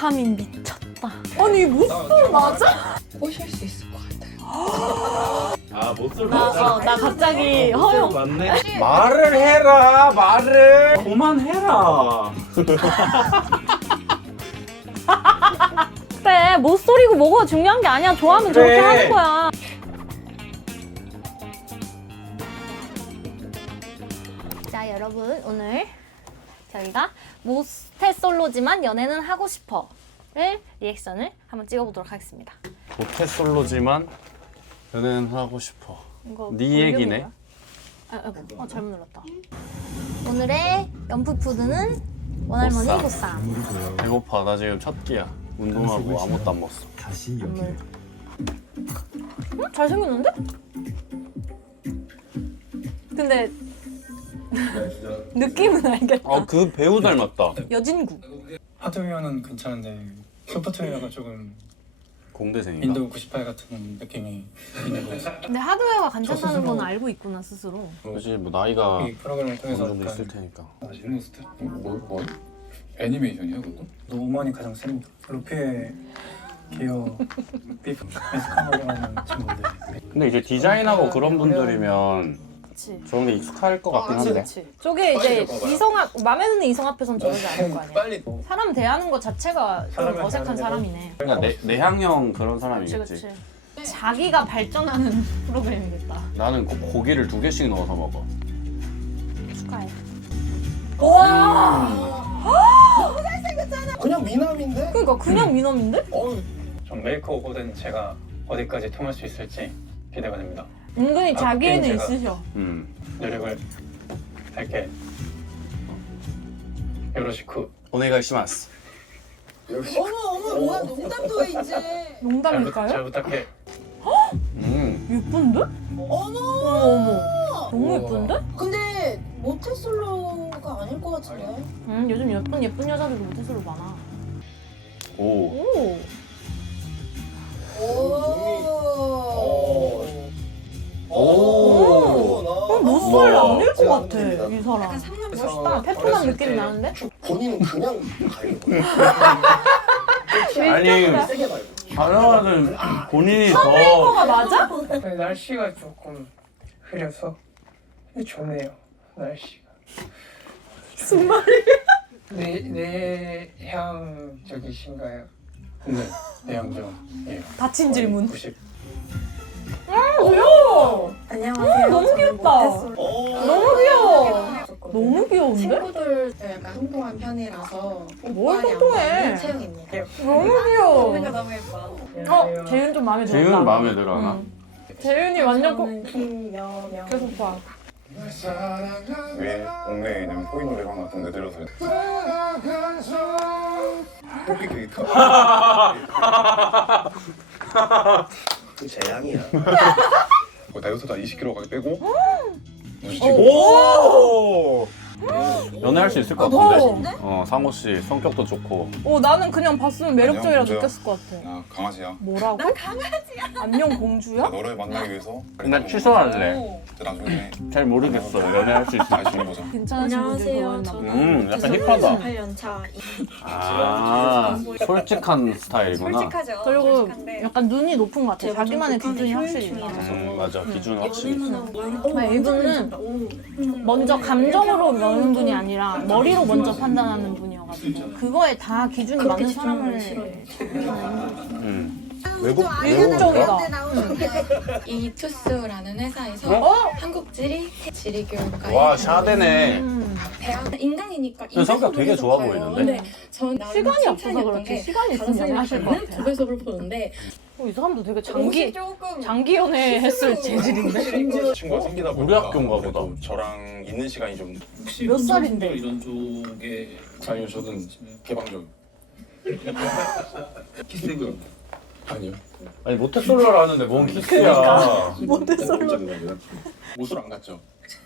도파민 미쳤다. 아니 모쏠 맞아? 꼬실 수 있을 것 같아요. 아 못쏠 맞아. 나 갑자기 허용. 맞네. 말을 해라 말을. 그만해라. 그래 모쏠이고 뭐가 중요한 게 아니야. 좋아하면 저렇게 그래. 하는 거야. 자 여러분 오늘 저희가 모태솔로지만 연애는 하고 싶어를 리액션을 한번 찍어보도록 하겠습니다. 모태솔로지만 연애는 하고 싶어. 이거 네 볼륨이 얘기네. 뭐야? 잘못 눌렀다. 오늘의 연프푸드는 원할머니 보쌈. 배고파. 나 지금 첫 끼야. 운동하고 아무것도 안 먹었어. 다시 여기 응? 잘생겼는데? 근데 느낌은 알겠다. 아 그 배우 닮았다. 여진구. 하드웨어는 괜찮은데 소프트웨어가 조금 공대생인가? 윈도우 98 같은 느낌이 있는 것 같아요. 근데 하드웨어가 간접하는 건 스스로- 알고 있구나 스스로. 그렇지 뭐 나이가 이 프로그램을 어느 통해서 정도 있을 약간 테니까. 맛있는 스텝? 뭐? 애니메이션이야 그거? 노먼이 가장 셉니다. 루피의 기어 비프 에스카모르라는 친구인데 근데 이제 디자인하고 그런 분들이면 그치. 저런 게 익숙할 것 같긴 한데. 그치. 저게 이제 이성 앞 마음에 드는 이성 앞에선 저러지 않을 거 아니야. 빨리 사람 대하는 것 자체가 좀 사람을 어색한 대하는 사람이네. 그러니까 내향형 그런 그치 사람이겠지. 그치. 자기가 발전하는 프로그램이겠다. 나는 고기를 2개씩 넣어서 먹어. 축하해. 와. 그냥 미남인데? 그러니까 그냥 미남인데? 좀 메이크오버는 제가 어디까지 통할 수 있을지 기대가 됩니다. 은근히 자기애는 제가- 있으셔. 노력을 할게. 요로시쿠. 오네가시마스. 어머 뭐야 농담도 해 이제. 농담일까요? 잘 부탁해. 예쁜데? 어머. 어머. 너무 예쁜데? 근데 모태솔로가 아닐 것 같은데. 요즘 예쁜 여자들도 모태솔로 많아. 오. 오. 오. 모쏠 우와. 아닐 것 같아 이 사람. 멋있다. 페프만 느낌이 나는데? 본인은 그냥 가는 거야. 아니 촬영하는 본인이 더 가 맞아? 날씨가 조금 흐려서 좋네요. 날씨가. 무슨 말이야? 내향적이신가요? 네, 내향적이에요. 다친 질문. 90. 귀여워. 안녕하세요. 너무 귀엽다. 너무 귀여워. 너무 귀여운데? 친구들 약간 통통한 편이라서 뭘 통통해? 체형입니다. 너무 귀여워. 너무 예뻐. 재윤 좀 마음에 들었다. 재윤은 마음에 들어 하나? 응. 재윤이 완전 꼭 김여명. 계속 봐. 왜 동네에 있는 포인 노래방 같은 데 들어서 토끼 캐릭터 그 재앙이야. 다이어트도 20kg 빼고 오! 연애할 수 있을 것 같은데? 어. 상호 씨 성격도 좋고. 나는 그냥 봤으면 매력적이라 안녕, 느꼈을 것 같아. 나 강아지야. 뭐라고? 나 강아지야. 안녕 공주야? 나 너를 만나기 위해서 나 취소할래. 나중에 잘 모르겠어. 연애할 수 있을지. 다시 보자. 괜찮으신 분들 좋아했나 보다. 약간 힙하다. 8년 차. 아, 솔직한 스타일이구나. 솔직하죠. 그리고 솔직한데. 약간 눈이 높은 것 같아. 제가 자기만의 좀 기준이 극한의 확실히 있나. 효율주의라서. 맞아. 기준 확실히. 이분은 먼저 감정으로 보는 분이 아니라 머리로 먼저 판단하는 분이어가지고 그거에 다 기준이 그렇게 많은 사람을 싫어요. 외국 이국적이다. 이투스라는 회사에서 한국지리 지리교육과 와, 샤대네. 대학 인강이니까 근데 성격 되게 좋아 봐요. 보이는데? 근데 전 시간이 없어서 그렇지. 시간이 있으면 연애하실 것 같아. 두 배속을 보는데 이 사람도 되게 옷이 조금 장기 연애 했을 재질인데. 친구가 생기다 우리 학교인가 보다. 그래도 저랑 있는 시간이 좀 몇 살인데? 이런 쪽에 아니요 저는 개방적. 키스고요. 아니요. 아니 모태솔로를 하는데 뭔 키스야. 모태솔로. 모술 안 갔죠.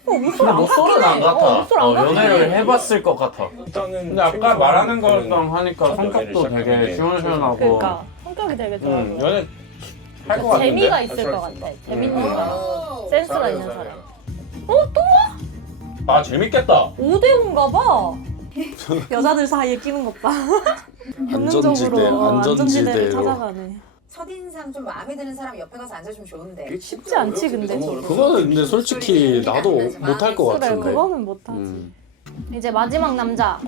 모쏠 안 모쏠은 안 같긴 해. 같아. 모쏠 안 같긴 연애를 해. 해봤을 것 같아. 일단은 근데 아까 말하는 거랑 하니까 연애를 성격도 되게 시작했는데 시원시원하고. 그러니까 성격이 되게 좋아. 연애 할 것 같은데? 재미가 있을 것 같아. 재밌는 사람. 센스가 있는 사람. 아 재밌겠다. 5대5인가 봐. 여자들 사이에 끼는 것 봐. 안전지대, 안전지대로. 찾아가네. 첫인상 좀 마음에 드는 사람 옆에 가서 앉아주면 좋은데. 쉽지 않지 근데. 그거는 근데 솔직히 나도 못할 것 그래 같은데. 그거는 못하지. 이제 마지막 남자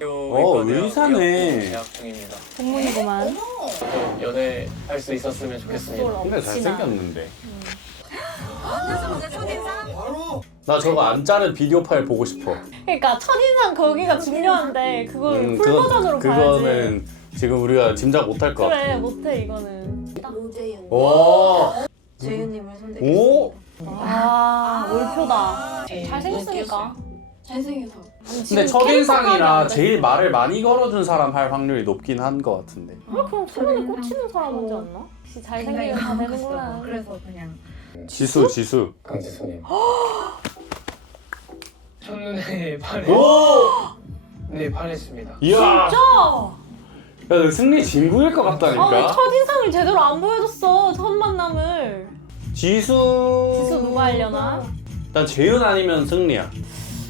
의사네. 대학 중입니다. 동문이구만. 또 연애 할 수 있었으면 좋겠습니다. 근데 잘생겼는데. 만나서 먼저 첫인상? 나 저거 안 자른 비디오 파일 보고 싶어. 그러니까 첫인상 거기가 중요한데 그걸 풀 버전으로 봐야지. 그거는 지금 우리가 짐작 못할 것 같아. 그래 못해 이거는. 노재윤. 오. 재윤님을 오. 선택했습니다. 아 올표다. 잘생겼으니까. 잘생겨서. 근데 첫인상이라 제일 말을 많이 걸어준 사람 할 확률이 높긴 한 것 같은데. 그래 그럼 소문에 꽂히는 사람 오지 않나? 혹시 잘생기면 다 되는구나. 그래서 그냥. 지수. 강지수님. 첫눈에 반해. 오. 네 반했습니다. 이야. 진짜? 야, 승리 진구일 것 같다니까. 아, 왜 첫인상을 제대로 안 보여줬어, 첫 만남을. 지수 누가 하려나? 난 재윤 아니면 승리야.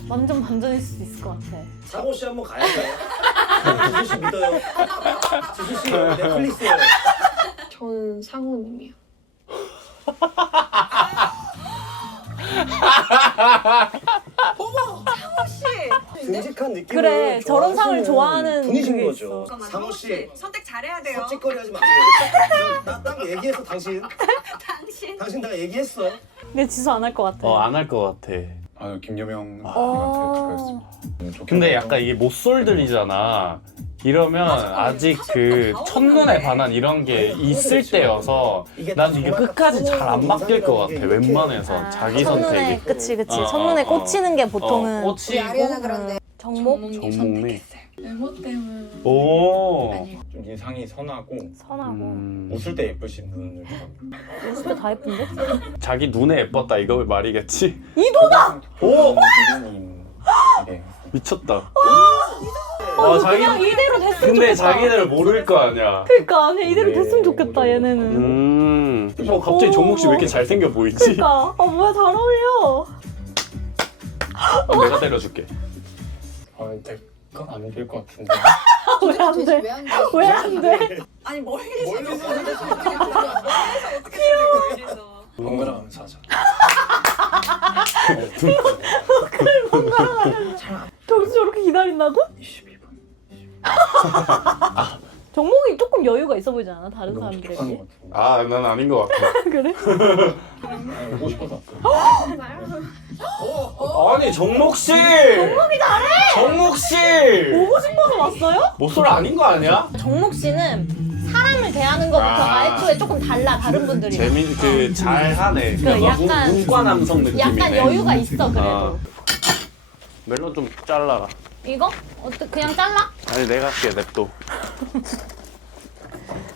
완전 반전일 수도 있을 것 같아. 상호 씨 한번 가야죠. 지수 씨 믿어요. 지수 씨 넷플릭스예요. 저는 상호님이요. 듬직한 느낌을 그래, 저런 상을 좋아하는 분이신 그게 거죠. 있어. 상호 씨 선택 잘해야 돼요. 섭짓거리 하지 마세요. 나딱 얘기했어 당신. 당신 내가 얘기했어. 근데 지수 안 할 것 같아. 안 할 것 같아. 아 김여명 어. 축하했습니다. 근데 약간 이게 모쏠들이잖아. 이러면 아직 그 첫눈에 반한 이런 게 있을 때여서 난 이게 끝까지 잘 안 바뀔 것 같아. 웬만해서 자기 첫눈에, 선택이. 그치. 첫눈에 꽂히는 게 보통은 아리아나 그란데. 정목? 정목네. 외모 때문. 오. 좀 인상이 선하고 선하고. 웃을 때 예쁘신 분을 좋아합니다. 웃을 때 다 예쁜데? 자기 눈에 예뻤다 이거 말이겠지? 이도다! 오! 이분님 네. 미쳤다. 그냥 이대로 됐으면 근데 좋겠다. 자기들 모를 거 아니야. 그니까 아니 이대로 됐으면 좋겠다 얘네는. 갑자기 정목 씨 왜 이렇게 잘생겨 보이지? 그니까 뭐야 잘 어울려. 내가 때려줄게. 될까 안 될 것 같은데. 왜 안 돼? 왜안 돼? 왜 안 돼? 아니 멀리서 멀리서 어떻게 멀리서. 번갈아가면서 하자. 저기서 저렇게 기다린다고? 22번. 정목이 조금 여유가 있어 보이지 않아? 다른 너무 사람들에게? 급한 것 같은데. 난 아닌 것 같아. 그래? 아니, 오고 싶어서 왔어요. 아니 정목 씨! 정목이 잘해! 정목 씨! 보고 싶어서 왔어요? 모쏠 아닌 거 아니야? 정목 씨는 사람을 대하는 것부터 애초에 조금 달라 다른 분들이랑. 잘하네. 그 그러니까 약간- 문과 남성 느낌이네. 약간 여유가 있어 그래도. 멜론 좀 잘라라. 이거? 그냥 잘라? 아니 내가 할게 냅둬.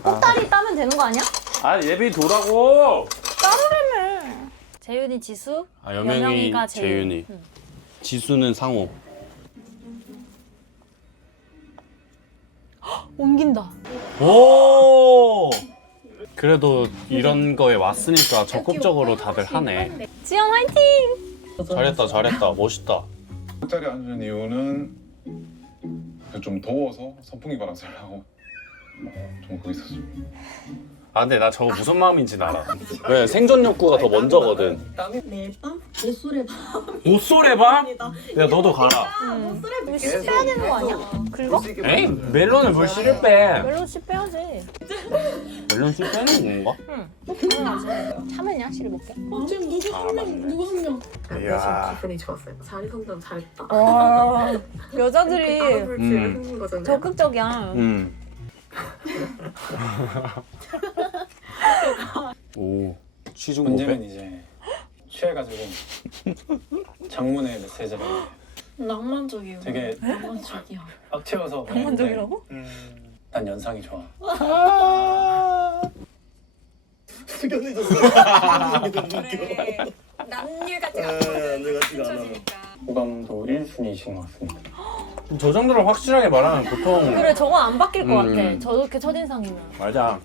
꼭다리 따면 되는 거 아니야? 아니 예비 두라고. 따르래매. 재윤이 지수, 여명이 여명이가 재윤이. 응. 지수는 상호. 옮긴다. 오. 그래도 이런 거에 왔으니까 적극적으로 다들 하네. 지영 화이팅! 잘했다. 멋있다. 자리에 앉은 이유는 좀 더워서 선풍기 바람 쐬려고 좀 거기 있었어요. 근데 나 저거 무슨 마음인지 알아. 왜 생존 욕구가 더 먼저거든. 매일 밤 모쏠의 밤. 모쏠의 밤? 야 너도 가라. 이거 씨 빼야 되는 거 아니야? 긁어? 에이 멜론을 뭘 씨를 빼. 멜론 씨 빼야지. 멜론 씨 빼는 건가? 참으냐? 씨를 먹게. 지금 누구 한 명. 이야. 기분이 좋았어요. 자리 선정 잘했다. 와 여자들이 생긴 거잖아요. 적극적이야. 오. 취중 문제는 고백? 이제 취해가지고 장문의 메시지를 낭만적이에요. 되게 낭만적이야. 빡 채워서 낭만적이라고? 난 연상이 좋아. 숙연해졌어. 그래. 남일 같지 않아. 내가 지금 안 하면. 호감도 1순위이신 것 같습니다. 저 정도로 확실하게 말하면 보통 그래 저건 안 바뀔 것 같아. 음. 저렇게 첫인상이면. 맞아.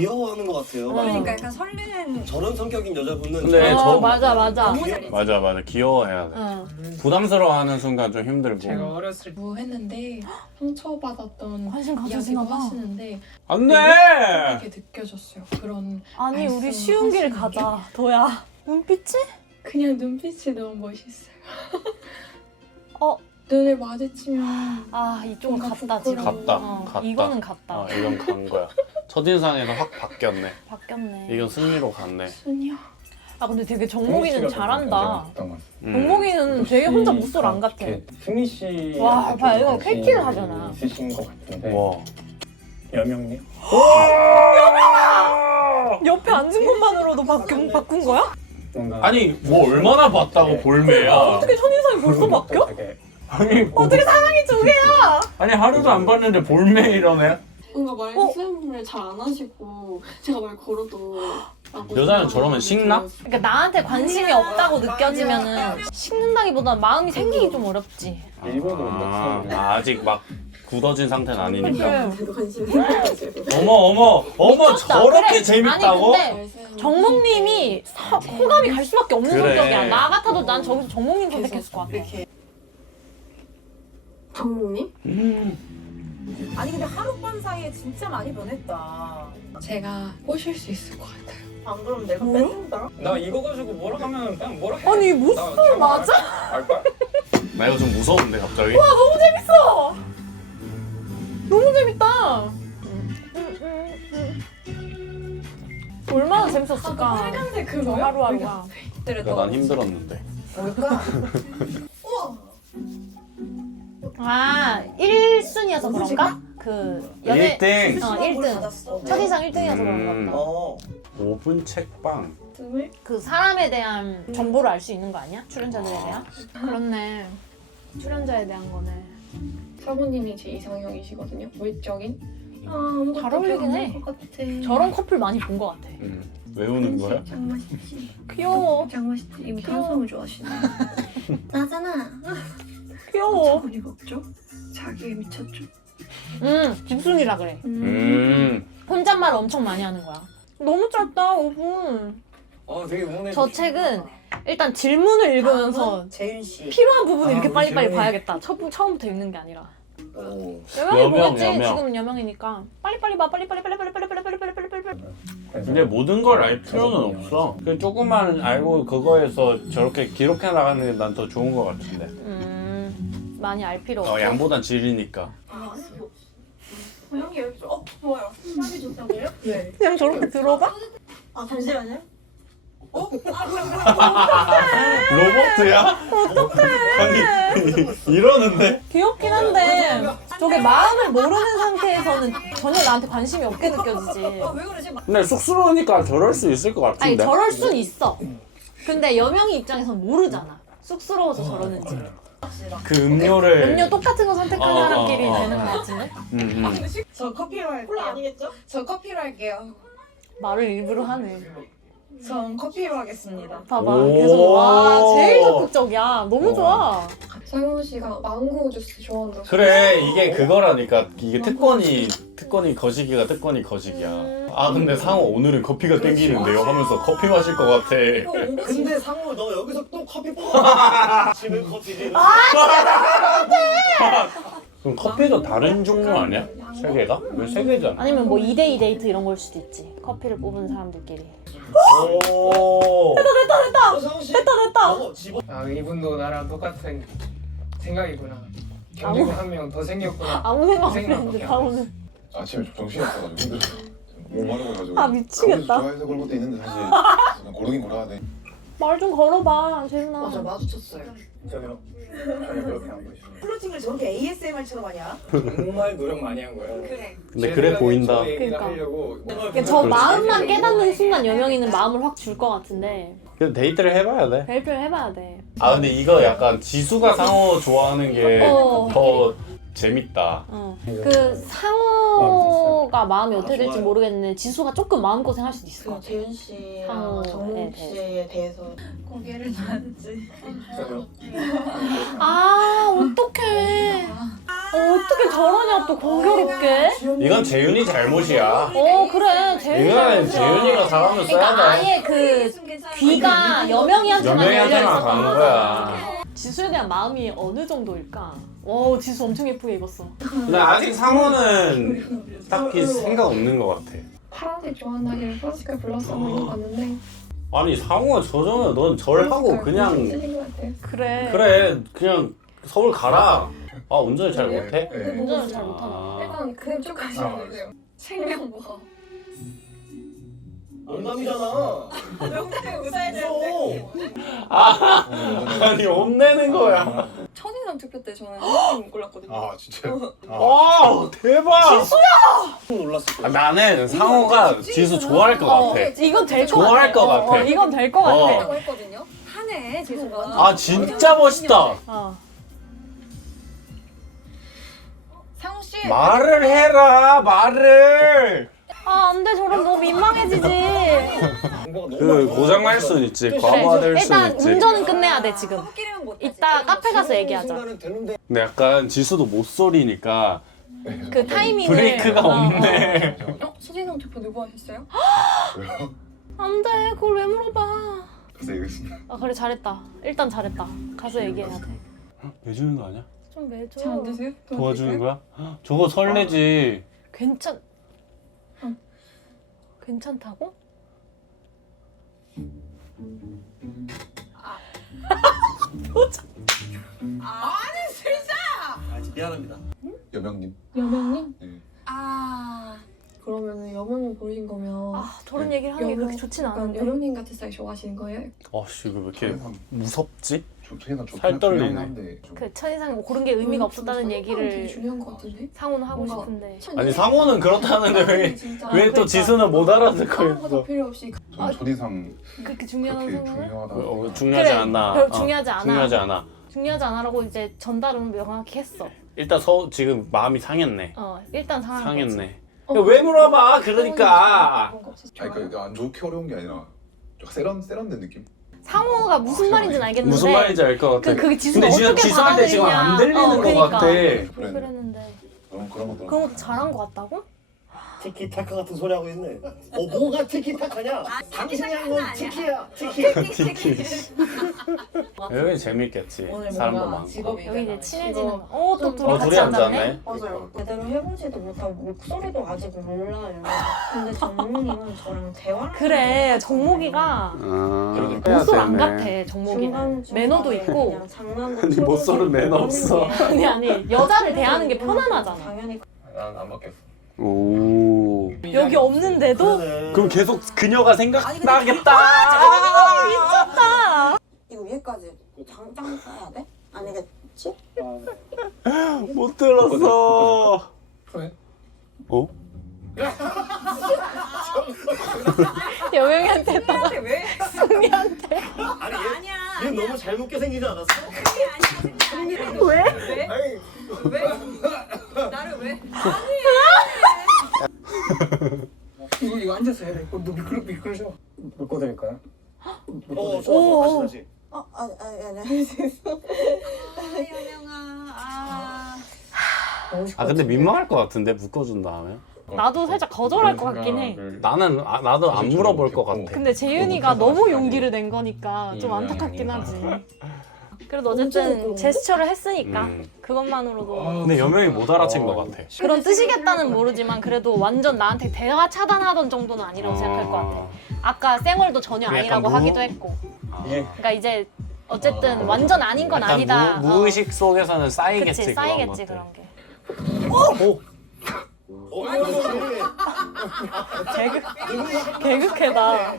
귀여워하는 것 같아요. 그러니까 약간 설레는 저런 성격인 여자분은 근데 저 맞아 맞아. 맞아 귀여워해야 돼. 응. 부담스러워하는 순간 좀 힘들고. 제가 어렸을 때 뭐 했는데 상처받았던 관심 이야기도 가져주나 봐. 하시는데 안돼. 되게 느껴졌어요. 그런 아니 우리 말씀 쉬운 길 하시는 가자. 도야. 눈빛이? 그냥 눈빛이 너무 멋있어요. 어. 눈을 마주치면 아 이쪽은 뭔가 갔다 지금. 갔다. 갔다. 이거는 갔다. 이건 간 거야. 첫인상에서 확 바뀌었네. 바뀌었네. 이건 승리로 갔네. 순이야. 아 근데 되게 정목이는 잘한다. 음. 정목이는 되게 혼자 무쏠 안 같아. 승희 씨. 와, 봐, 이거 팬티를 하잖아. 있으신 것 같은데. 와. 여명님? 옆에 앉은 것만으로도 바꾼 거야? 뭔가 아니 뭐 얼마나 봤다고 볼매야. 어떻게 첫인상이 벌써 바뀌어? 되게 아니 뭐, 어떻게 사랑이 두 개야? 아니 하루도 안 봤는데 볼매 이러네. 뭔가 말씀을 잘 안 하시고 제가 말 걸어도 여자는 저러면 식나? 그러니까 나한테 관심이 없다고 느껴지면은 식는다기보다 마음이 생기기 좀 어렵지. 일본어로 아직 막 굳어진 상태는 아니니까. 저도 관심이 생겨가지고 어머 미쳤다. 저렇게 그래. 재밌다고? 아니 근데 정목님이 호감이 갈 수밖에 없는 그래. 성격이야. 나 같아도 난 저기서 정목님 선택했을 것 같아. 정목님? 아니 근데 하룻밤 사이에 진짜 많이 변했다. 제가 꼬실 수 있을 것 같아요. 안 그러면 내가 뺏는다. 나 이거 가지고 뭐라 하면 그냥 뭐라 해. 아니 무슨 나 맞아? 알걸? 나 이거 좀 무서운데 갑자기? 너무 재밌어. 너무 재밌다. 얼마나 재밌었을까? 빨간색 저 그거요? 하루하루가. 그러니까 난 힘들었는데. 뭘까? 아 1순위여서 그런가? 그 연애 1등. 1등. 첫인상 1등이어서 그런가 보다. 5분 책방. 그 사람에 대한 정보를 알 수 있는 거 아니야? 출연자들에 대한? 그렇네. 출연자에 대한 거네. 사부님이 제 이상형이시거든요. 외적인. 잘 어울리긴 해. 저런 커플 많이 본 거 같아. 왜 우는 거야? 장맛있지. 귀여워. 장맛있지. 이미 탄수화물 좋아하시네. 나잖아. 귀여워. 어디가 없죠? 자기에 미쳤죠. 집순이라 그래. 혼잣말 엄청 많이 하는 거야. 너무 짧다 5분. 되게 운해. 저 책은 일단 질문을 읽으면서 재윤 씨. 필요한 부분을 이렇게 우리 빨리빨리 재윤이. 봐야겠다. 처음부터 읽는 게 아니라. 오. 여명이 여명, 보겠지. 여명. 지금 여명이니까 빨리빨리 봐. 빨리빨리. 근데 모든 걸 알 필요는 없어. 그 조금만 알고 그거에서 저렇게 기록해 나가는 게 난 더 좋은 것 같은데. 많이 알 필요 없어. 양보단 질이니까. 형이 여기 좀 뭐야? 사비 줬다고요? 네. 그냥 저렇게 들어가? 아 잠시만요. 로봇이야? 아니 이러는데? 귀엽긴 한데 저게 마음을 모르는 상태에서는 전혀 나한테 관심이 없게 느껴지지. 왜 그러지? 근데 쑥스러우니까 저럴 수 있을 것 아니 같은데. 저럴 순 있어. 근데 여명이 입장에선 모르잖아. 쑥스러워서 저러는지. 그 음료를 음료 똑같은 거 선택한 어, 사람끼리 어, 어. 되는 거 같은데? 저 커피로 할게요. 콜라 아니겠죠? 저 커피로 할게요. 말을 일부러 하네. 전 커피로 하겠습니다. 봐봐 오. 계속 와 제일 적극적이야. 너무 좋아. 상훈 씨가 망고 주스 좋아한다고. 그래 이게 그거라니까. 이게 특권이 거시기가 특권이 거시기야. 아 근데 상호 오늘은 커피가 땡기는데요 하면서 커피 마실 것 같아. 근데 상호 너 여기서 또 커피 뽑아. 집에 커피. 그럼 커피도 다른 종류 아니야? 세 개가? 왜 세 개잖아. 아니면 뭐 2대2 데이트 이런 걸 수도 있지. 커피를 뽑은 사람들끼리. 오. 상호 씨. 됐다. 너 집어. 이분도 나랑 똑같은 생각이구나. 경쟁이 한 명 더 생겼구나. 아무 생각 생각 없는데 없게 다오는. 아침에 정신이 없어가지고 힘들어. 목마르고 가지고. 아, 미치겠다. 좋아해서 그런 것도 있는데 사실 그냥 고르긴 골라야 돼. 말 좀 걸어봐 재윤아. 맞아 마주쳤어요. 저요. 전혀 그렇게 안 보이시죠. 플로팅을 저렇게 ASMR처럼 하냐? 정말 노력 많이 한 거예요. 그래. 근데 그래 보인다. 저 얘기를 그러니까. 하려고. 그러니까 저 마음만 깨닫는 순간 여명이는 마음을 확 줄 것 같은데 근데 데이트를 해봐야 돼. 데이트를 해봐야 돼. 아 근데 이거 약간 지수가 상호 좋아하는 게 더 재밌다. 그 상호가 마음이 어떻게 될지 모르겠는데 지수가 조금 마음고생 할 수도 있을 것 그 같아. 재윤 씨랑 상호에 정목 대해서. 씨에 대해서 고개를 놨지. 저요. 아 어떡해. 어떻게 저러냐 또 공교롭게. 이건 재윤이 잘못이야. 그래 이거는 재윤이가 잘하면 써야 그러니까 돼. 아예 그 귀가 여명이한테만 열려 여명이한테만 있었던 가는 거야. 거야. 지수에 대한 마음이 어느 정도일까? 와, 지수 엄청 예쁘게 입었어. 근데 아직 상호는 딱히 생각 없는 것 같아. 파란색 좋아한다길래 파란색을 불렀어 보고 봤는데 아니 상호가 저러면 넌 절하고 그냥 찔린 것 같아요. 그래. 그래 그냥 서울 가라. 아 운전을 잘 못해? 네. 운전을 잘 못하나. 아. 일단 그냥 쭉 가시면 돼요. 생명보험. 농담이잖아. 농담에 웃어야 되는데. 아니 혼내는 거야. 첫인상 투표 때 저는 선생님 골랐거든요. 아 진짜요? 와 대박. 놀랐을 아, 거야. 나는 상호가 지수 좋아할 것 같아. 이건 될 것 같아. 좋아할 것 같아. 이건 될 것 같아. 어. 했거든요. 하네 재수가. 아 진짜 멋있다. 상우 씨. 말을 해라 말을. 아, 안 돼. 저럼 너무 민망해지지. 그 고장 날 수는 있지. 과부하될 수는 일단 있지. 운전은 끝내야 돼, 지금. 코끼리는 못하지. 이따 카페 가서 얘기하자. 순간은 되는데. 근데 약간 지수도 못소리니까 그 타이밍을. 브레이크가 없네. 첫인상 투표 누구 하셨어요? 안 돼. 그걸 왜 물어봐. 그래서 얘기했습니다. 아, 그래. 잘했다. 일단 잘했다. 가서 얘기해야 돼. 해주는 거 아니야? 좀 매줘. 잘 안 되세요? 도와주는 거야? 저거 설레지. 괜찮다고? 아니 진짜. 아, 미안합니다. 여명님. 여명님? 네. 아. 그러면은 여명님 보신 거면 아, 저런 얘기를 하는 게 그렇게 좋진 않은데. 여명님 같은 스타일 좋아하시는 거예요? 아씨 이거 왜 이렇게 무섭지? 좋긴 살 떨리네. 한데 좀 그 첫인상 고른 게 의미가 없었다는 되게 얘기를 중요한 것 같은데? 상호는 하고 뭔가 싶은데. 아니 상호는 그렇다는데 왜 진짜 왜 또 지수는 못 알아듣고 다른 거다 있어? 필요 없이 저는 첫인상 그렇게 중요한 그렇게 상황을? 중요하다. 중요하지 그래, 않나? 별로 중요하지 않아. 중요하지 않아. 중요하지 않아라고 이제 전달은 명확히 했어. 일단 지금 마음이 상했네. 일단 상한 거지. 상했네. 왜 물어봐? 그러니까. 아니 그안 좋게 어려운 게 아니라 좀 세련된 느낌? 상호가 무슨 말인지는 알겠는데. 무슨 말인지 알 것 같아. 그게 지수는 근데 어떻게 지수한테 지금 안 들리는 것 그러니까. 같아. 그랬는데. 그런 것도 그런 것도 잘한 것 같다고? 티키타카 같은 소리 하고 있네. 뭐가 티키타카냐? 당신이 한 건 티키야. 티키. 여기 재밌겠지. 오늘 사람도 뭔가 많고. 직업이 여기 이제 친해지는 이거 거. 또 둘이 어 같이 둘이 앉았네? 앉았네. 맞아요. 제대로 해보지도 못하고 목소리도 아직 몰라요. 근데 정문이는 저랑 대화를 그래, 정목이가 모쏠 안 같아, 정목이는. 매너도 있고. 그냥 장난도 아니, 치고 모쏠은 매너 없어. 아니, 여자를 대하는 게 편안하잖아. 당연히 난안 바뀌었어. 오. 여기 없는데도? 그럼 계속 그녀가 생각나겠다. 미쳤다! 이거 위에까지 장장 써야 돼? 아니겠지? 못 들었어. 왜? 어? 여명이한테 했다가 왜? 승리한테. 아니 아니야. 얘 너무 잘 먹게 생기지 않았어? 왜? 왜? 아니 왜? 나를 왜? 이거 앉아서 해야 돼. 너 미끄러져. 묶어드릴까요? 오. 좋아. 다시. 아니 됐어. 여명아. 아 근데 민망할 것 같은데 묶어준 다음에. 나도 살짝 거절할 것 같긴 해. 나도 안 물어볼 것 같아. 근데 재윤이가 너무 용기를 낸 거니까 좀 안타깝긴 하지. 그래도 어쨌든 제스처를 했으니까 그것만으로도. 근데 여명이 못 알아챈 것 같아. 그런 뜻이겠다는 모르지만 그래도 완전 나한테 대화 차단하던 정도는 아니라고 생각할 것 같아. 아까 쌩얼도 전혀 약간 아니라고 하기도 했고. 그러니까 이제 어쨌든 완전 아닌 건 약간 아니다. 무의식 속에서는 쌓이겠지. 그치, 그런 쌓이겠지 것들. 그런 게. 개그캐다.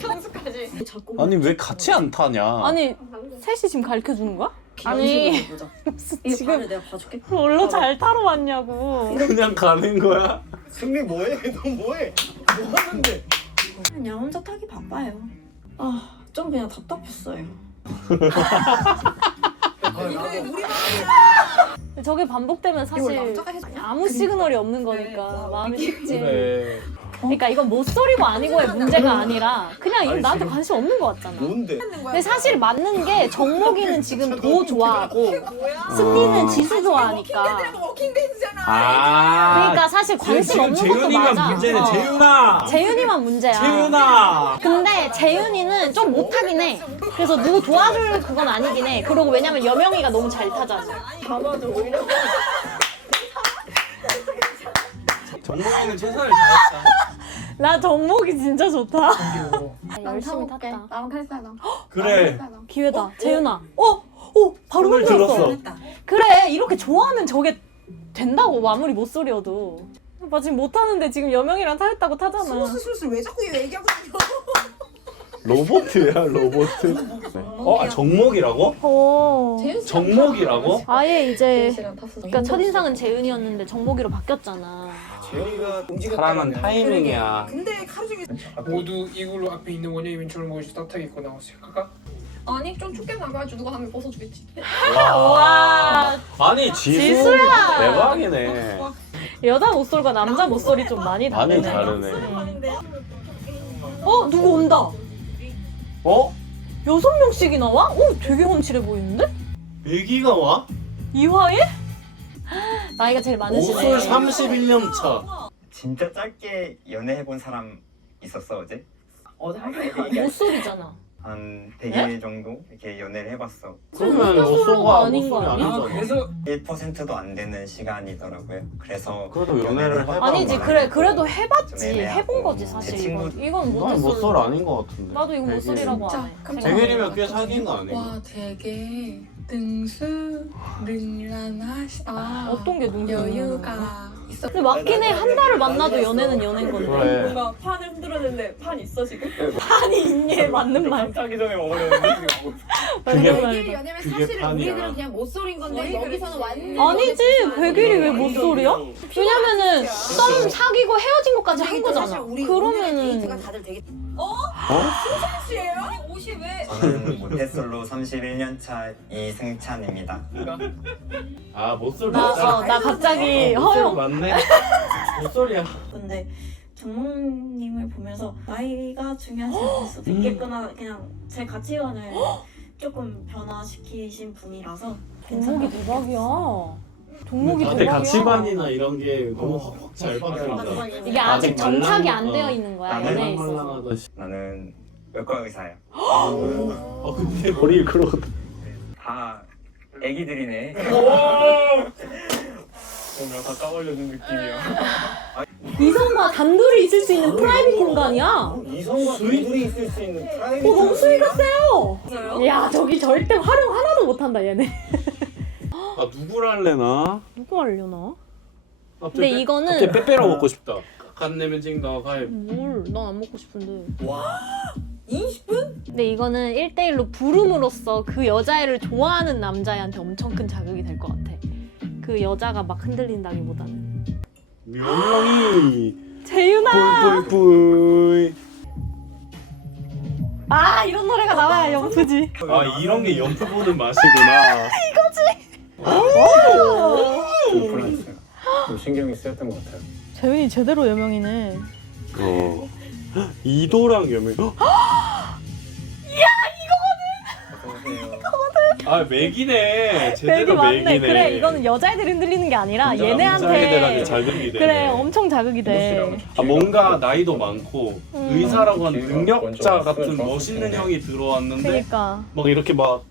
정수까지. 아니 왜 같이 안 타냐? 아니 셋이 지금 가르쳐 주는 거야? 아니 지금 내가 봐줄게. 뭘로 잘 타러 왔냐고. 그냥 가는 거야? 승리 뭐해? 너 뭐해? 뭐 하는데? 그냥 혼자 타기 바빠요. 좀 그냥 답답했어요. 저게 반복되면 사실 아무 시그널이 없는 거니까 마음이 식지. 그래. 그러니까 이건 못소리고 아니고의 문제가 아니라 그냥 이건 나한테 관심 없는 것 같잖아. 뭔데? 근데 사실 맞는 게 정목이는 지금 도 좋아하고 승리는 지수 좋아하니까. 워킹데이즈잖아. 아. 그러니까 사실 관심 없는 것도 맞아. 문제는 재윤아. 재윤이만 문제야. 재윤아. 근데 재윤이는 좀 못하긴 해. 그래서 누구 도와줄 그건 아니긴 해. 그리고 왜냐면 여명이가 너무 잘 타잖아. 다 맞아 오히려. 정몽이는 최선을 다했다. 나 정목이 진짜 좋다. 난 열심히 타볼게. 탔다. 나랑 탈사랑. 그래. 기회다. 재윤아. 바로 손을 흔들었어. 들었어. 그래 이렇게 좋아하면 저게 된다고 아무리 못소리여도. 나 지금 못하는데 지금 여명이랑 타했다고 타잖아. 슬슬 왜 자꾸 얘기하고 있냐. 로보트야 로보트. 정목이라고? 정목이라고? 아예 이제 시간 탔어. 그러니까 첫인상은 재윤이었는데 정목이로 바뀌었잖아. 재윤이가 사랑은 타이밍이야. 근데 하루 종일 모두 이걸로 앞에 있는 원예 왼쪽을 보고 따뜻하게 입고 나오세요. 갈까? 아니 좀 춥게 나가야지 누가 하면 벗어주겠지. 와 아니 지수 지수야! 대박이네. 여자 목소리가 남자 목소리 좀 많이 많이 다르네. 다르네. 누구 온다. 어? 6명씩이 나와? 되게 훤칠해 보이는데? 애기가 와? 이화일? 나이가 제일 많으시네. 옷을 31년 차. 진짜 짧게 연애해본 사람 있었어 어제? 어제 한 목소리잖아. 한 100일 정도 이렇게 연애를 해봤어. 그러면 솔로가 옷소가 아닌 거 아니야? 아니잖아. 그래서 1%도 안 되는 시간이더라고요. 그래서 그래도 연애를 해봐. 아니지 그래도 해봤지. 좀 애매하고. 해본 거지 제 사실. 친구- 이건 난 못했어. 못쏠 아닌 것 같은데. 나도 이건 못소리라고 안 해. 깜짝 100일이면 꽤 사귄 거 아니야? 와 되게 능수능란하시다. 어떤 게 눈치? 여유가 있어. 근데 맞긴 해. 한 달을 만나도 연애는 연애인 건데. 그래. 뭔가 판을 흔들었는데 판 있어 지금? 판이 있니? 맞는 말. 하기 전에 먹으려는데 맞는 100일 말이다. 연애면 그게 사실은 판이야. 우리들은 그냥 못소린 건데 여기서는 완전 아니지 100일이 왜 못소리야? 왜냐면은 썸 사귀고 헤어진 것까지 한 거잖아. 데이트가 그러면은 다들 되게 씨예요? 옷이 왜? 저는 모태솔로 31년 차 이승찬입니다. 아 못쏠 나 갑자기 허용. 맞네. 못쏠이야. 근데 정몽님을 보면서 나이가 중요하지 않을 수도 있겠구나. 그냥 제 가치관을 조금 변화시키신 분이라서 종목이 대박이야. 종목이 다들 대박이야. 가치관이나 이런 게 너무 확 잘 바뀐다. 이게 아직 정착이 안 되어 있는 거야 나는 연애에 있어서. 말랑말랑하다. 나는 외과 의사야. 근데 머리 그러거든. 다 애기들이네. 뭔가 다 까발려진 느낌이야. 이성과 단둘이 있을 수 있는 프라이빗 공간이야. 이성과 둘이 있을 수 있는 프라이빗. 너무 수위가 세요. 야 저기 절대 활용 하나도 못한다 얘네. 아 누구를 할래나? 누구 하려나? 갑자기 근데 이거는- 갑자기 빼빼로 먹고 싶다. 갓내면 징다 가입. 난 안 먹고 싶은데. 와. 20분? 근데 이거는 1대1로 부름으로써 그 여자애를 좋아하는 남자애한테 엄청 큰 자극이 될 것 같아. 그 여자가 막 흔들린다기보다는. 명령이 재윤아! 뿔뿔뿔. 아 이런 노래가 나와야 영프지. 아 이런 게 연프 보는 맛이구나. 프랑스. 좀 신경이 쓰였던 것 같아요. 재윤이 제대로 여명이네. 이도랑 여명. 아 맥이네. 제대로 맞네. 맥이네. 그래 이거는 여자애들이 흔들리는 게 아니라 남자애들한테 얘네한테 자극이 되네. 그래 엄청 자극이 돼. 아, 뭔가 나이도 많고 의사라고 하는 기회가 능력자 먼저 같은 왔으면 멋있는 좋았을 형이 들어왔는데 그러니까 막 이렇게 막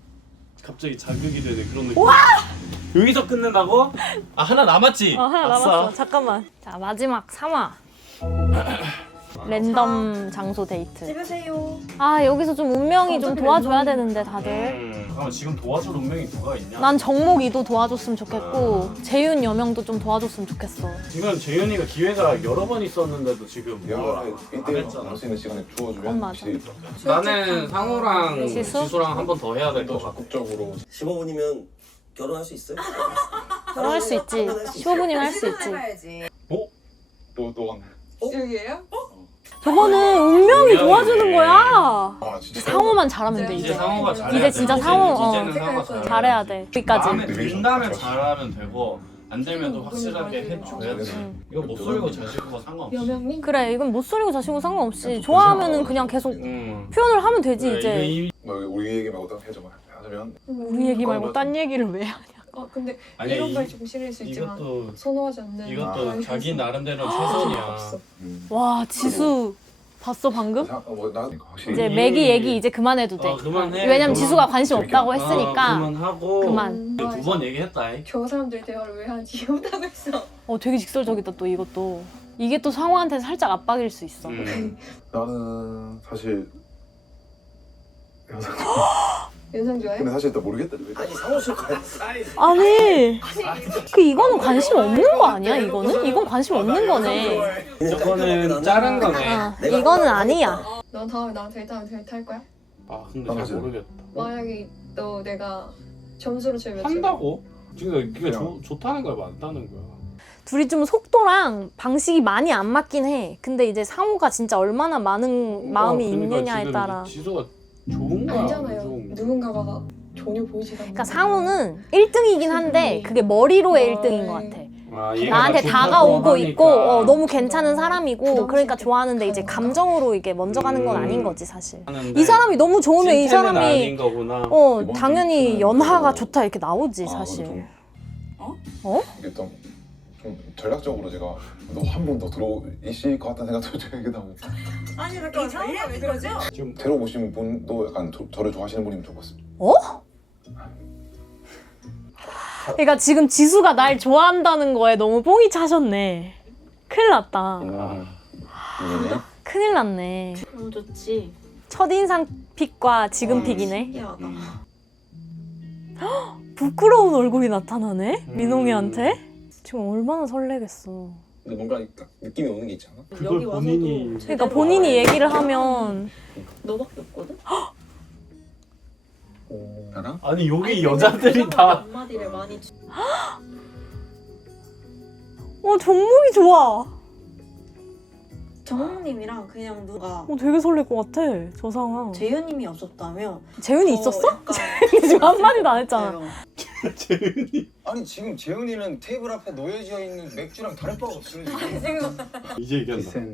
갑자기 자극이 되는 그런 느낌. 여기서 끝낸다고? 아 하나 남았지? 하나 아싸. 남았어. 잠깐만. 자 마지막 3화. 랜덤 장소 데이트. 찍으세요. 아 여기서 좀 운명이 좀 도와줘야 되는데 다들. 잠깐만 지금 도와줄 운명이 누가 있냐? 난 정목이도 도와줬으면 좋겠고 재윤 여명도 좀 도와줬으면 좋겠어. 지금 재윤이가 기회가 여러 번 있었는데도 지금 내가 안 이때 했잖아. 할수 있는 시간에 그건 주어주면 맞아. 나는 상우랑 지수? 지수랑 한 번 더 해야 될 더 것 같아. 적극적으로 15분이면 결혼할 수 있어요? 결혼할 수 있지. 15분이면 할 수 있지. 나가야지. 또 하나. 여기에요? 저거는 운명이 도와주는 거야. 아 진짜. 상호만 잘하면 돼 이제 이제. 상우가 잘해야 이제 돼. 진짜 상우 이제는 상우가 잘해야 돼. 잘해야 돼. 여기까지. 마음에 든다면 잘하면 되고 안 되면 확실하게 해줘야 돼. 이거 못 소리고 잘 씻고 상관없어. 여명님? 그래 이건 못 소리고 자시고 상관없이 좋아하면은 그냥 계속 표현을 하면 되지 이제. 뭐 우리 얘기 말고 딱 해줘. 하자면 우리 얘기 말고 딴 얘기를 왜 하냐. 근데 아니야, 이런 말 좀 싫을 수 있지만 이것도 선호하지 않는 이것도 자기 나름대로 최선이야. 와 지수 봤어 방금? 나 확실히 이제 맥이 얘기 이제 그만해도 돼. 그만해. 왜냐면 지수가 관심 없다고 했으니까 그만하고. 그만. 2번 얘기했다. 저 사람들 대화를 왜 하지 못하고 있어. 되게 직설적이다 또 이것도. 이게 또 상호한테 살짝 압박일 수 있어. 나는 사실 연상 좋아해? 근데 사실 또 모르겠다. 아니 상호 씨 아니 이거는 관심 없는 거 아니야 이거는? 이건 관심 없는 거네. 저거는 자른 거네. 이거는 아니야. 넌 다음에 나랑 데이트하면 데이트 할 거야? 아 근데 잘 모르겠다. 만약에 너 내가 점수로 제일 몇 점? 한다고? 그러니까 그게 좋다는 거야 맞다는 거야. 둘이 좀 속도랑 방식이 많이 안 맞긴 해. 근데 이제 상호가 진짜 얼마나 많은 마음이 있느냐에 따라. 지수가 좋은 거야. 알잖아요. 좋은 거. 누군가가 전혀 보이지 않는. 그러니까 상호는 1등이긴 한데 그게 머리로의 1등인 것 같아. 아, 얘가 나한테 좋다고 다가오고 하니까. 있고 너무 괜찮은 사람이고 그러니까 좋아하는데 이제 감정으로 이게 먼저 가는 건 아닌 거지 사실. 하는데 이 사람이 너무 좋으면 이 찐텐은 사람이 아닌 거구나. 당연히 연하가 좋다 이렇게 나오지 사실. 이게 좀 전략적으로 제가 너 한 번 더 들어오실 것 같다는 생각도 들기도 하고 아니 이렇게 전략 왜 그러죠? 좀 데려오시는 분도 약간 저를 좋아하시는 분이면 좋겠습니다. 그러니까 지금 지수가 날 좋아한다는 거에 너무 뽕이 차셨네. 큰일 났다. 큰일 났네. 너무 좋지. 첫인상 픽과 지금 픽이네. 신기하다. 부끄러운 얼굴이 나타나네? 민홍이한테? 지금 얼마나 설레겠어. 근데 뭔가 느낌이 오는 게 있잖아. 그걸 본인이 그러니까 본인이 얘기를 하면 너밖에 없거든? 나랑? 아니 여기 여자들이 다 한마디를 많이 주... 정목이 좋아. 정목님이랑 그냥 누가 되게 설렐 것 같아 저 상황. 재윤님이 없었다면 재윤이 있었어? 약간 지금 한마디도 안 했잖아. 재윤이 아니 지금 재훈이는 테이블 앞에 놓여져 있는 맥주랑 다를 바가 없어요. 이제 얘기한다.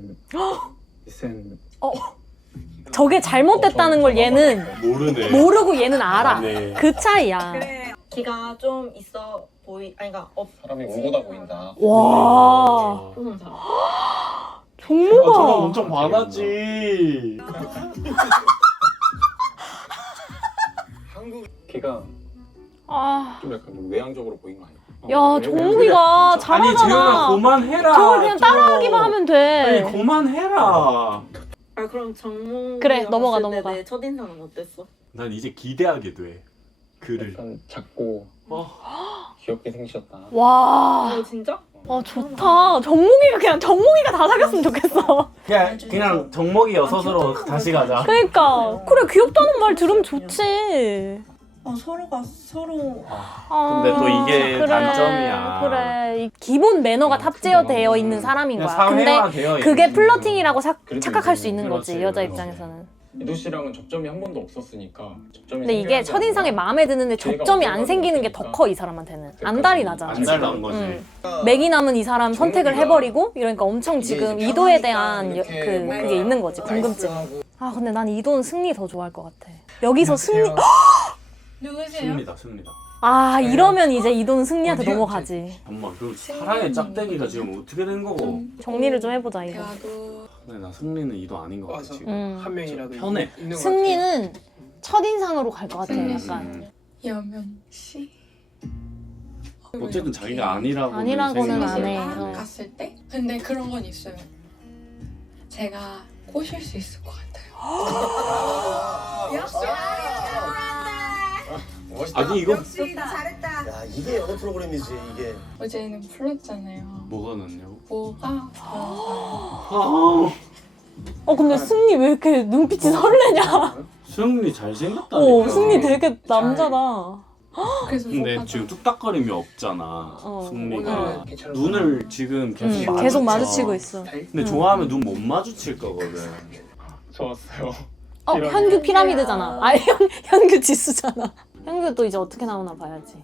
저게 잘못됐다는 걸 얘는 모르네. 모르고 얘는 알아. 네. 그 차이야. 그래. 기가 좀 있어 아니 그러니까 사람이 울고다 보인다. 와 보는 사람. 저거 정모가 엄청 많았지. 한국 걔가 아, 좀 약간 좀 외향적으로 보인 거 아니야? 야 정목이가 아니 재윤아 잘하잖아. 그만해라. 저걸 그냥 따라하기만 하면 돼. 아니 그만해라. 아 그럼 정목 그래, 넘어가. 내 첫인상은 어땠어? 난 이제 기대하게 돼. 그를. 약간 작고 귀엽게 생기셨다. 와, 진짜? 좋다. 정목이가 다 사귀었으면 좋겠어. 그냥 정목이 여섯으로 다시 가자. 그러니까 그래 귀엽다는 말 들으면 좋지. 서로가 서로 근데 또 이게 단점이야. 그래 기본 매너가 탑재되어 있는 사람인 그냥 거야. 근데 사회화되어 그게 있는 플러팅이라고 그렇지, 착각할 수 있는 그렇지, 거지 여자 그렇지. 입장에서는. 이도 씨랑은 접점이 한 번도 없었으니까 접점이 근데 이게 생겨나지 첫인상에 않나? 마음에 드는데 걔가 접점이 안 어떤 생기는 게 더 거니까. 커 이 사람한테는. 안달이 나잖아. 안달 난 거지. 맥이 남은 이 사람 선택을 정국이가 해버리고 이러니까 엄청 이게 지금 이제 이도에 편하니까 대한 이렇게 뭔가 그게 있는 거지 궁금증. 나이스하고 아 근데 난 이도는 승리 더 좋아할 것 같아. 여기서 승리. 누구세요? 승리다. 아 이러면 이제 이도는 승리한테 넘어가지. 엄마 그 사랑의 짝대기가 지금 어떻게 된 거고? 정리를 좀 해보자 이거. 대화도 근데 나 승리는 이도 아닌 것 같아 맞아. 지금. 한 명이라도 편해. 있는 것 승리는 첫인상으로 갈 것 같아 약간. 여명 씨. 어쨌든 자기가 아니라고는 아니라고는 안 해. 랑 갔을 때 근데 그런 건 있어요. 제가 꼬실 수 있을 것 같아요. 역시 멋있다. 아니 이거 역시 잘했다. 야 이게 연애 프로그램이지 이게. 어제는 풀렸잖아요. 뭐가 났냐고? 뭐가 근데 승리 왜 이렇게 눈빛이 설레냐? 승리 잘생겼다니까. 승리 되게 남자다. 그래서 근데 뭐가 지금 뚝딱거림이 없잖아. 승리가 오늘은 괜찮은 눈을 지금 계속 마주쳐. 계속 마주치고 있어. 근데 좋아하면 눈 못 마주칠 거거든. 좋았어요. 현규 피라미드잖아. 현규 지수잖아. 현규도 이제 어떻게 나오나 봐야지.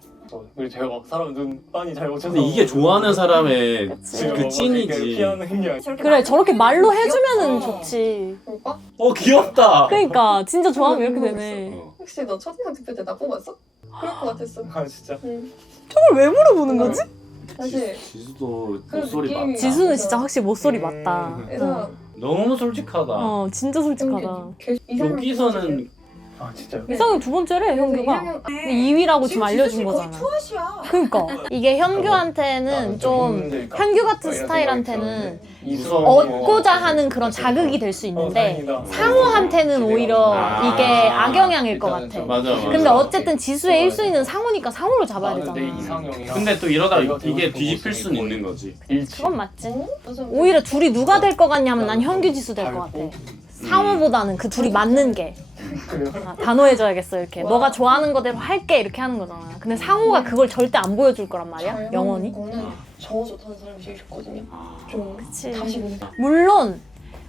우리 대박 사람 눈 빤히 잘 맞춰서. 근데 이게 좋아하는 사람의 그치. 그 찐이지. 피하는 게 그래 저렇게 말로 해주면은 좋지. 오빠? 귀엽다. 그러니까 진짜 좋아하면 이렇게 되네. 혹시 너 첫인상 투표 때 나 뽑았어? 그럴 것 같았어. 아 진짜. 저걸 왜 물어보는 거지? 사실 지수도 그 목소리 느낌이 맞다. 지수는 진짜 확실히 목소리 맞다. 그래서 너무 솔직하다. 진짜 솔직하다. 여기서는 아 진짜. 이상형 두 번째래 현규가. 2위라고 지금 알려준 거잖아. 투아시야. 그러니까 이게 현규한테는 좀 현규 같은 스타일한테는 얻고자 하는 그런 자극이 될 수 있는데 상호한테는 오히려 이게 악영향일 것 같아. 맞아. 근데 어쨌든 지수의 1순위는 상호니까 상호를 잡아야 되잖아. 내 이상형이랑. 근데 또 이러다 이게 뒤집힐 수는 있는 거지. 그건 맞지. 오히려 둘이 누가 될 것 같냐면 난 현규 지수 될 것 같아. 상호보다는 그 둘이 맞는 게. 단호해져야겠어 이렇게. 너가 좋아하는 거대로 할게 이렇게 하는 거잖아. 근데 상호가 그걸 절대 안 보여줄 거란 말이야. 영원히. 저는 저 좋다는 사람이 제일 좋거든요. 좀 그치. 다시 보는. 물론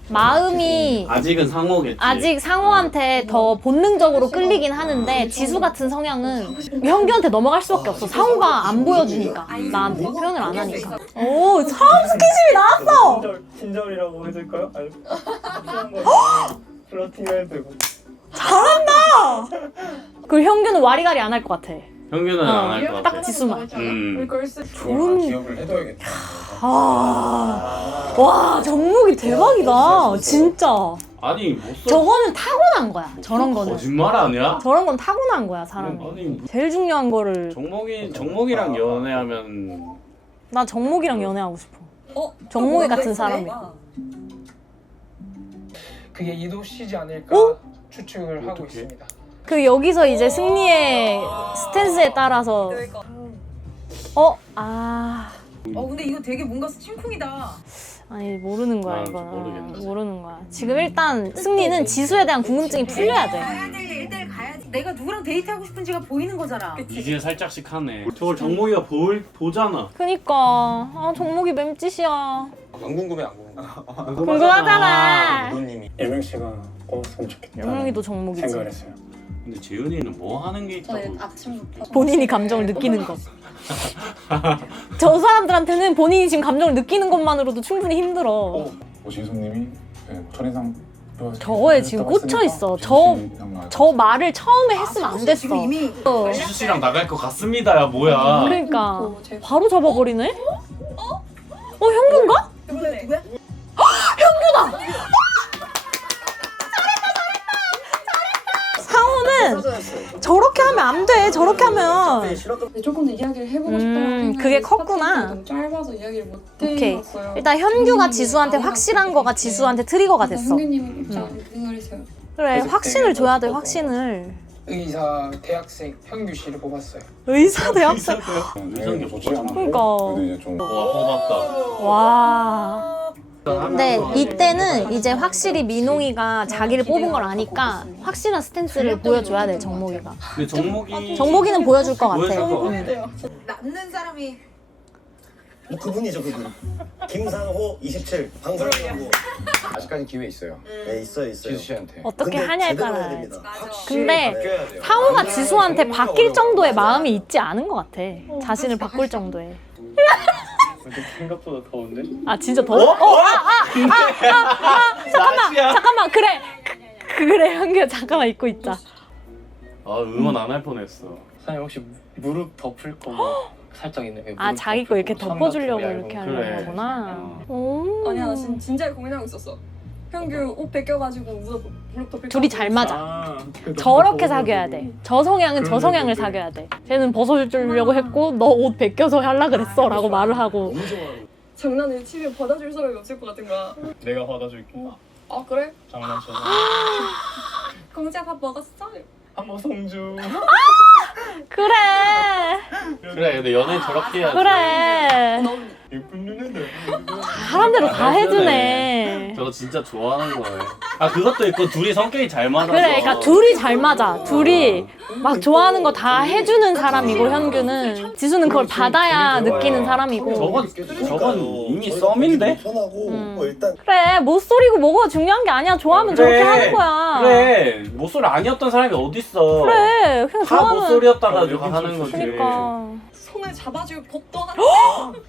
마음이 아직은 상호겠지. 아직 상호한테 더 본능적으로 끌리긴 하는데 지수 같은 성향은 현규한테 넘어갈 수밖에 없어. 상호가 안 보여주니까. 나한테 표현을 안 하니까. 오, 처음 스킨십이 나왔어! 친절이라고 해줄까요? 아니. 플러팅 해야 되고. 그리고 현규는 와리가리 안 할 것 같아. 현규는 안 할 것 같아. 딱 지수만. 좋은 기억을 해둬야겠다. 와, 정목이 대박이다. 진짜. 아니 못 써. 저거는 타고난 거야. 저런 거는. 거짓말 아니야? 저런 건 타고난 거야, 사람이. 아니 제일 중요한 거를. 정목이랑 연애하면 나 정목이랑 연애하고 싶어. 정목이 같은 사람이. 그게 이도씨지 않을까 추측을 하고 있습니다. 그 여기서 이제 승리의 스탠스에 따라서 근데 이거 되게 뭔가 심쿵이다. 아니 모르는 거야 아, 이거는. 모르겠네. 모르는 거야. 지금 일단 승리는 지수에 대한 궁금증이 풀려야 돼. 가야 될 일들 가야지. 내가 누구랑 데이트하고 싶은지가 보이는 거잖아. 이제 살짝씩 하네. 저걸 정목이가 보잖아. 그니까 정목이 맴짓이야. 안 궁금해 안 궁금해. 궁금하잖아. 부모님이 예명 씨가 꼽았으면 좋겠다. 영영이도 정목이지. 생각을 했어요. 근데 재윤이는 뭐 하는 게 있다고? 저는 아침부터 본인이 감정을 느끼는 것. 저 사람들한테는 본인이 지금 감정을 느끼는 것만으로도 충분히 힘들어. 지수님이 첫인상 저거에 지금 꽂혀 있어. 저 말을 처음에 했으면 안 됐어. 지금 이미 지수 씨랑 나갈 것 같습니다야 뭐야? 그러니까 바로 잡아버리네. 현규인가? 누구야? 상호는 저렇게 하면 안 돼. 저렇게 하면. 조금 더 이야기를 해보고 싶다. 그게 컸구나. 너무 짧아서 이야기를 못 오케이. 해봤어요. 일단 현규가 지수한테 확실한 거가 지수한테 트리거가 됐어. 현규님 입장 생각해주세요. 그래, 확신을 줘야 돼. 확신을. 의사 대학생 현규 씨를 뽑았어요. 의사 대학생. 이상이 좋지 않아. 그러니까. 근데 이제 좀 와 고맙다. 와. 근데 이때는 이제 확실히 민홍이가 자기를 뽑은 걸 아니까 확실한 스탠스를 보여줘야 돼, 정목이가. 근데 정목이는 보여줄 것 보여줄 같아. 것 같아. 남는 사람이 그분이죠 그분. 김상호 27 방송하고. 아직까지 기회 있어요. 네 있어요. 지수 씨한테. 어떻게 근데 하냐에 제대로 해야 따라. 됩니다. 근데 바뀌어야 돼요. 상호가 지수한테 바뀔 정도의 마음이 있지 않은 것 같아. 자신을 바꿀 정도의. 생각보다 더운데? 아 진짜 더워? 잠깐만 그래 그래 현규야 잠깐만 잊고 있자. 아 응원 안 할 뻔했어. 사장님 혹시 무릎 덮을 거 뭐 살짝 있네. 아 자기 거 이렇게 덮어주려고 이렇게 하는 그래. 거구나. 아니야 나 진짜 고민하고 있었어. 현규 옷 벗겨가지고 무릎 덮일 둘이 잘 맞아. 저렇게 사귀어야 돼. 저 성향은 저 성향을 사귀어야 돼. 쟤는 벗어주려고 했고 너 옷 벗겨서 하려 그랬어 라고 말을 하고. 너무 좋아하는. 장난을 치면 받아줄 사람이 없을 것 같은 거야. 내가 받아줄게. 아 그래? 장난쳐서. 공자 밥 먹었어? 한번 성주. 그래 근데 연애 저렇게 해야지. 그래 예쁜 눈인데. 사람대로 다 해주네. 저거 진짜 좋아하는 거네. 아 그것도 있고 둘이 성격이 잘 맞아서. 그래, 그러니까 둘이 잘 맞아. 둘이 막 좋아하는 거 다 해주는 사람이고 현규는 지수는 그걸 받아야 느끼는 사람이고. 저건 이미 썸인데? 뭐 일단 그래, 못소리고 뭐가 중요한 게 아니야. 좋아하면 저렇게 하는 거야. 그래 모쏠 아니었던 사람이 어딨어. 그래, 그냥 다 좋아하면. 모쏠이었다가 하는 거지. 그러니까. 손을 잡아줄 법도 하는데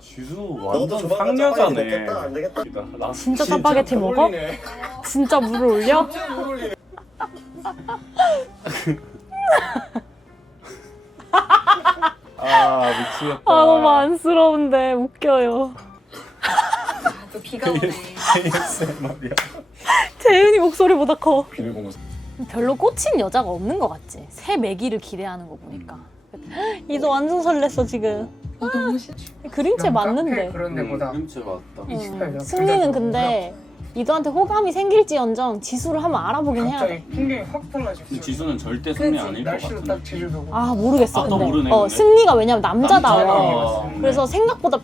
지수 너도 완전 조만간 상여자네. 짜파게티 먹겠다, 안 되겠다. 나 진짜 짜파게티 먹어? 어울리네. 진짜 물을 올려? 아 미치겠다. 아, 너무 안쓰러운데 웃겨요. 또 비가 오네. ASMR이야. 재윤이 목소리보다 커. 비밀번호 별로 꽂힌 여자가 없는 것 같지? 새 매기를 기대하는 거 보니까. 이도 완전 설렜어 지금. 너무 싫어. 그림체 맞는데. 그런 데보다 그림체 맞다. 이 스타일이야. 승리는 근데 이도한테 호감이 생길지언정 지수를 한번 알아보긴 해야 돼. 갑자기 풍경이 확 달라졌어. 근데 지수는 절대 승리 아닐 것 날씨도 같은데. 딱 제주도고. 아 모르겠어 아, 또 근데. 모르네, 어 근데. 승리가 왜냐면 남자다워. 남자다워. 그래서 생각보다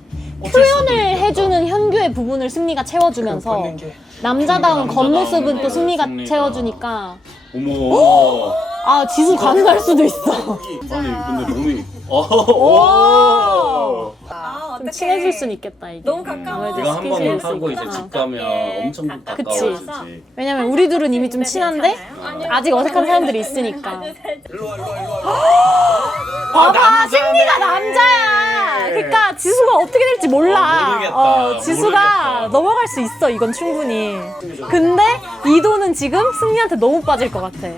표현을 해주는 현규의 부분을 승리가 채워주면서 걷는 게 남자다운 겉모습은 또 승리가 승리가. 채워주니까 어머. 아 지수 가능할 수도 있어. 아니 근데 몸이. 오. 아, 좀 친해질 수는 있겠다 이게. 너무 가까워. 아무래도 이거 한 번만 스킨십 타고 이제 했으니까. 집 가면 엄청 가까워지지. 왜냐면 우리 둘은 이미 좀 친한데 아직 어색한 사람들이 있으니까. 일로 와, 일로 와, 일로 와. 봐봐 승리가 남자야. 그러니까 지수가 어떻게 될지 몰라. 모르겠다. 지수가 모르겠다. 넘어갈 수 있어 이건 충분히. 근데 이도는 지금 승리한테 너무 빠질 것 같아.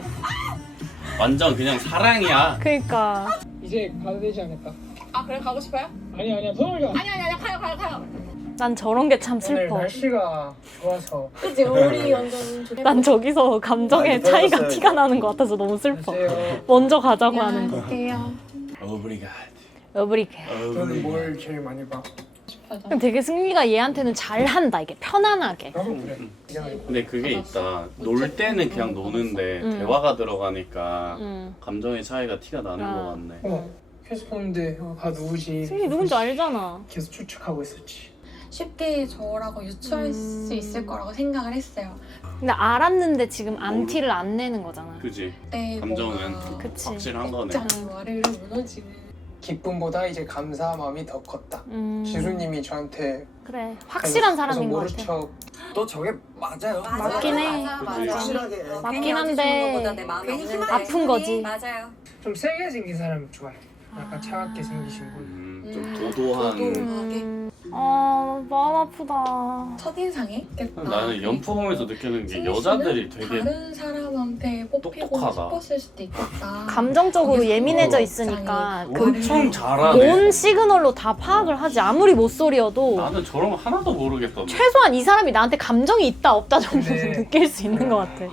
완전 그냥 사랑이야. 그러니까 이제 가도 되지 않을까? 아 그래 가고 싶어요? 아니야 손을 가. 아니 가요. 난 저런 게 참 오늘 슬퍼. 날씨가 좋아서 그치 우리 완전 좋게 난 저기서 감정의 많이 차이가 배웠어요, 티가 나는 것 같아서 너무 슬퍼. 글쎄요. 먼저 가자고 하는 거. 안녕하세요. 오브리가드. 여브리게. 저는 뭘 제일 많이 봐? 되게 승리가 얘한테는 잘한다 이게 편안하게. 나도 그래. 그냥 근데 그게 있다. 놀 때는 그냥 노는데 대화가 들어가니까 감정의 차이가 티가 나는 아. 것 같네. 계속 보는데 누구지? 승리 누군지 알잖아. 계속 추측하고 있었지. 쉽게 저라고 유추할 수 있을 거라고 생각을 했어요. 근데 알았는데 지금 암티를 안 내는 거잖아. 그지? 네, 감정은 뭔가 그치. 확실한 거네. 갑자기 와르르 무너지는. 기쁨보다 이제 감사 마음이 더 컸다. 지수님이 저한테 그래 확실한 사람인 것 모른 같아. 척 또 저게 맞아요. 맞긴 해. 확실하게. 맞긴 한데 아픈 거지. 맞아요. 좀 세게 생긴 사람 좋아해. 약간 차갑게 생기신 분. 좀 도도한. 마음 아프다. 첫인상에 나는 연프 보면서 느끼는 게 여자들이 되게 다른 사람한테 뽑히고 똑똑하다. 싶었을 수도 있겠다. 감정적으로 예민해져 있으니까 그 엄청 잘하네. 온 시그널로 다 파악을 하지. 아무리 못소리여도 나는 저런 거 하나도 모르겠던데. 최소한 이 사람이 나한테 감정이 있다 없다 정도는 네. 느낄 수 있는 것 같아.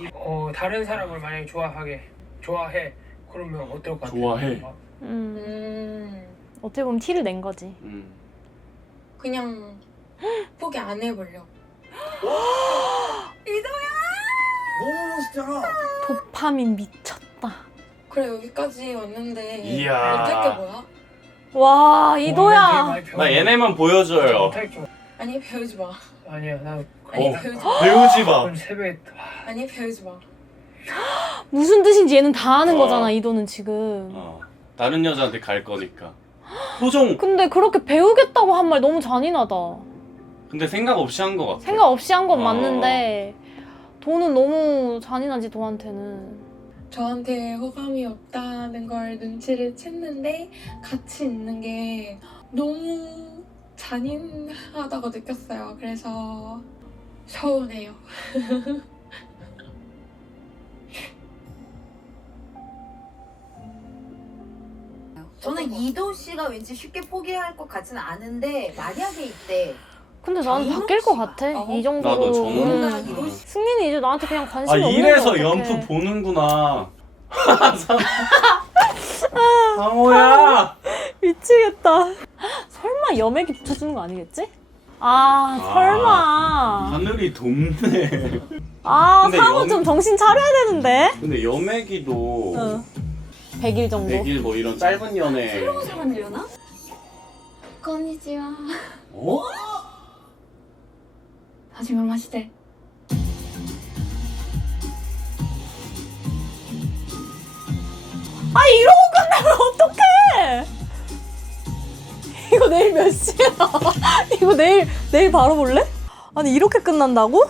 다른 사람을 만약에 좋아해. 그러면 어떨 것 같아? 좋아해. 어떻게 보면 티를 낸 거지. 그냥 포기 안 해보려. 너무 멋있잖아. 도파민 미쳤다. 그래 여기까지 왔는데 이야. 못할 게 뭐야? 와 이도야. 나 얘네만 보여줘요. 못할 줄. 아니 배우지 마. 아니야 나 아니 배우지 마. 배우지 마. 오늘 새벽에 아니 배우지 마. 무슨 뜻인지 얘는 다 아는 거잖아 이도는 지금. 다른 여자한테 갈 거니까. 표정. 근데 그렇게 배우겠다고 한 말 너무 잔인하다. 근데 생각 없이 한 거 같아. 생각 없이 한 건 맞는데 도는 너무 잔인하지 도한테는. 저한테 호감이 없다는 걸 눈치를 챘는데 같이 있는 게 너무 잔인하다고 느꼈어요. 그래서 서운해요. 저는 이도 씨가 왠지 쉽게 포기할 것 같지는 않은데 만약에 이때 근데 나는 바뀔 것 같아. 이 정도로. 나도 정말. 승리는 이제 나한테 그냥 관심이 없는 이래서 거 연프 보는구나. 상호야. 미치겠다. 설마 여맥이 붙여주는 거 아니겠지? 설마. 하늘이 돕네. 상호 근데 좀 정신 차려야 되는데. 근데 여맥이도 100일 정도. 100일 뭐 이런 짧은 연애. 사람들려나? 건니치와. 어? はじめまして。아 이러고 끝나면 어떡해? 이거 내일 몇 시야? 이거 내일 바로 볼래? 아니 이렇게 끝난다고?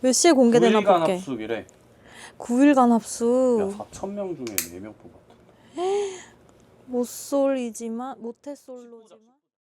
몇 시에 공개되나 9일간 볼게. 합숙이래. 9일간 야, 합숙. 4,000명 중에 4명 뽑았다. 모쏠이지만 모태솔로지만.